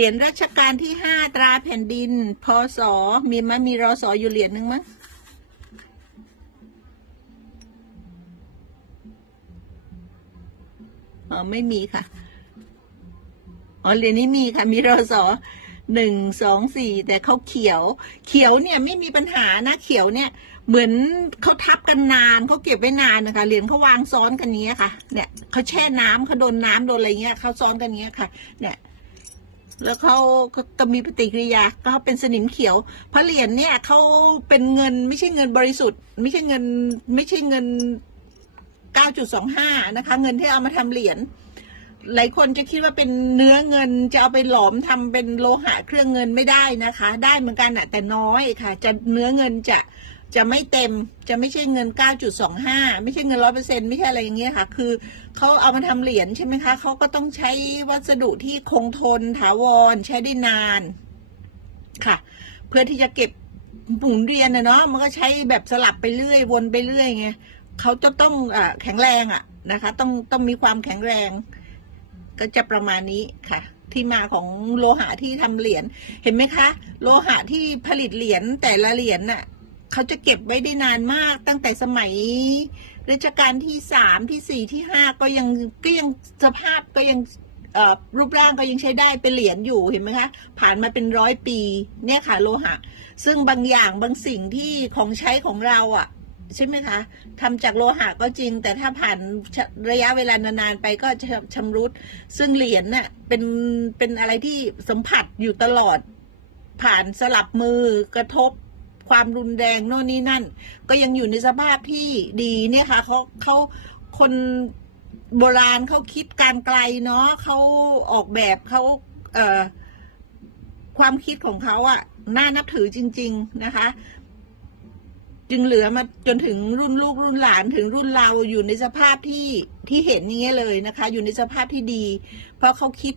เหรียญรัชกาลที่ห้าตราแผ่นดิน พศ มีมั้ยมีรอสออยู่เหรียญหนึ่งมั้งอ๋อไม่มีค่ะ อ๋อเหรียญนี้มีค่ะ มีรอสอหนึ่งสองสี่แต่เขาเขียว เขียวเนี่ยไม่มีปัญหานะ เขียวเนี่ย เหมือนเขาทับกันนานเขาเก็บไว้นานนะคะเหรียญเขาวางซ้อนกันนี้ค่ะ เนี่ยเขาแช่น้ำเขาโดนน้ำโดนอะไรเงี้ยเขาซ้อนกันเงี้ค่ะ เนี่ย แล้วเขาก็มีปฏิกิริยาก็เป็นสนิมเขียวเพราะเหรียญเนี่ยเขาเป็นเงินไม่ใช่เงินบริสุทธิ์ ไม่ใช่เงินไม่ใช่เงิน 9.25 นะคะ เงินที่เอามาทำเหรียญหลายคนจะคิดว่าเป็นเนื้อเงินจะเอาไปหลอมทำเป็นโลหะเครื่องเงินไม่ได้นะคะ ได้เหมือนกันอะแต่น้อยค่ะ จะเนื้อเงินจะ จะไม่เต็มจะไม่ใช่เงิน 9.25 ไม่ใช่เงิน100%ไม่ใช่อะไรอย่างเงี้ยค่ะ คือเขาเอามาทำเหรียญใช่ไหมคะเขาก็ต้องใช้วัสดุที่คงทนถาวรใช้ได้นานค่ะ เพื่อที่จะเก็บหมุนเรียนนะเนาะมันก็ใช้แบบสลับไปเรื่อยวนไปเรื่อยไงเขาจะต้องอแข็งแรงอะนะคะ ต้องต้องมีความแข็งแรง ก็จะประมาณนี้ค่ะที่มาของโลหะที่ทำเหรียญเห็นไหมคะ โลหะที่ผลิตเหรียญแต่ละเหรียญน่ะ เขาจะเก็บไว้ได้นานมาก ตั้งแต่สมัยรัชกาลที่สามที่สี่ที่ห้าก็ยังก็ยังสภาพก็ยังรูปร่างก็ยังใช้ได้เป็นเหรียญอยู่เห็นไหมคะ ผ่านมาเป็นร้อยปีเนี่ยค่ะโลหะ ซึ่งบางอย่างบางสิ่งที่ของใช้ของเราอะใช่ไหมคะทำจากโลหะก็จริง แต่ถ้าผ่านระยะเวลานานๆไปก็จะชำรุด ซึ่งเหรียญน่ะเป็นเป็นอะไรที่สัมผัสอยู่ตลอด ผ่านสลับมือกระทบ ความรุนแรงโน่นนี่นั่น ก็ยังอยู่ในสภาพที่ดีเนี่ยค่ะเขาเขาคนโบราณเขาคิดการไกลเนาะเขาออกแบบเขาเอ่อความคิดของเขาอะน่านับถือจริง ๆนะคะ จึงเหลือมาจนถึงรุ่นลูกรุ่นหลานถึงรุ่นเราอยู่ในสภาพที่ที่เห็นอย่างเงี้เลยนะคะ อยู่ในสภาพที่ดี เพราะเขาคิด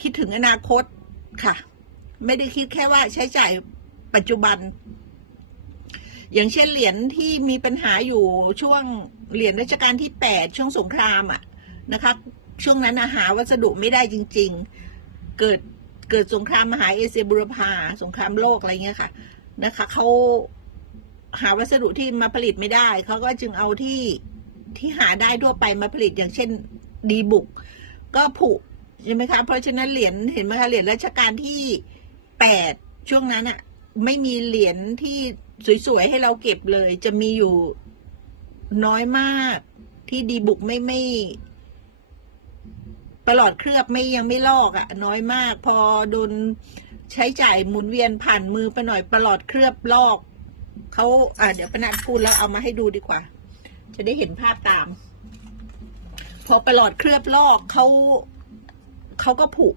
คิดถึงอนาคตค่ะ ไม่ได้คิดแค่ว่าใช้จ่าย ปัจจุบัน อย่างเช่นเหรียญที่มีปัญหาอยู่ช่วงเหรียญรัชกาลที่แปดช่วงสงครามอะนะคะช่วงนั้นอาหาวัสดุไม่ได้จริง ๆ เกิดเกิดสงครามมหาเอเชียบุรพาสงครามโลกอะไรเงี้ยค่ะนะคะเขาหาวัสดุที่มาผลิตไม่ได้เขาก็จึงเอาที่ที่หาได้ทั่วไปมาผลิตอย่างเช่นดีบุก ก็ผุใช่ไหมคะเพราะฉะนั้นเหรียญเห็นไหมคะเหรียญรัชกาลที่แปดช่วงนั้นอะ ไม่มีเหรียญที่สวยๆให้เราเก็บเลย จะมีอยู่น้อยมาก ที่ดีบุกไม่ไม่ประหลอดเคลือบไม่ยังไม่ลอกอะ่ะ น้อยมาก พอโดนใช้จ่ายหมุนเวียนผ่านมือไปหน่อยประหลอดเคลือบลอกเขาอ่าเดี๋ยวปนัดพูดแล้วเอามาให้ดูดีกว่า จะได้เห็นภาพตาม พอประหลอดเคลือบลอกเขาเขาก็ผุ